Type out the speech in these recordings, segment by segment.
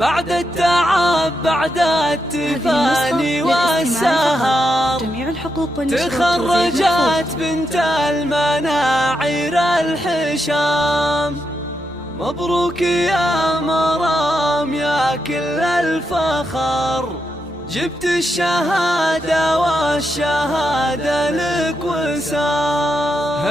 بعد التعب بعد التفاني والسهر تخرجت بنت المناعير الحشام. مبروك يا مرام يا كل الفخر، جبت الشهادة والشهادة لك وسام.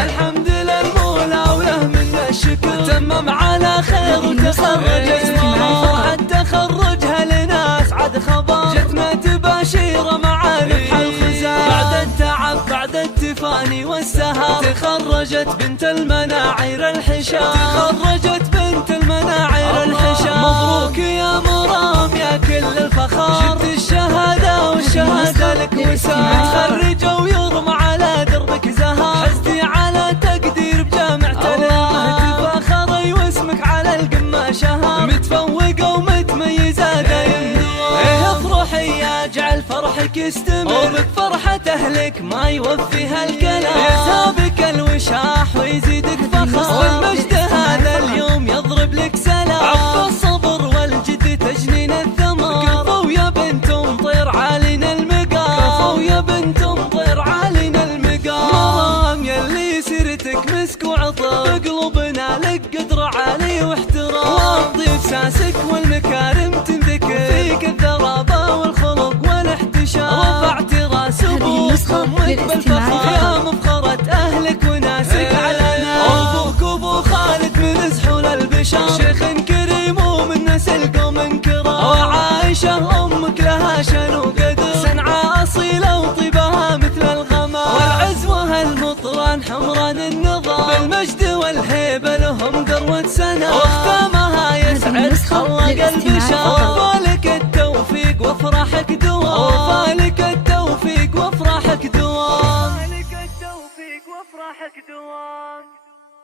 الحمد للمولى وله منا الشكر، تمم على خير وتخرجت مرام. حتى خرجها لناس عد خبر، جتنا تباشير مع ربح الخزام. بعد التعب بعد التفاني والسهر تخرجت بنت المناعير الحشام. تخرجت بنت المناعير الحشام. مبروك يا مرام يا كل الفخر، جبت الشهادة والشهادة لك وسام. تخرج ويرمى على دربك زهر، حزتي على تقدير بجامعة الله. تفاخري واسمك على القمة شهر، متفوقة ومتميزة دايم نور. افرحي يا جعل فرحك يستمر، وبك فرحة اهلك ما يوفيها الكلام. يسابك الوشاح ويزيدك فخر، والمجد هذا اليوم يضرب لك سلام. عف الصبر والجد تجنين الثمر، كفو يا بنت مطير عالين المقام. كفو يا بنت مطير عالين المقام. مرام يلي سيرتك مسك وعطر، بقلوبنا لك قدر عالي واحترام. واضيف ساسك والمكارم تنذكر، فيك الذرابة والخلق والاحتشام. رفعت راس ابوك وامك بالفخر، يا مفخرة اهلك وناسك علنا. ابوك ابو خالد من زحول البشر، شيخ كريم ومن نسل قوم كرام. وعائشة امك لها شان وقدر، صنعاء اصيلة وطيبها مثل الغمام. والعزوة المطران حمران النظام، بالمجد والهيبة لهم ذروة سنة. واختامها يسعد خلق البشر، وفالك التوفيق وافراحك دوام. وفالك التوفيق وافراحك دوام.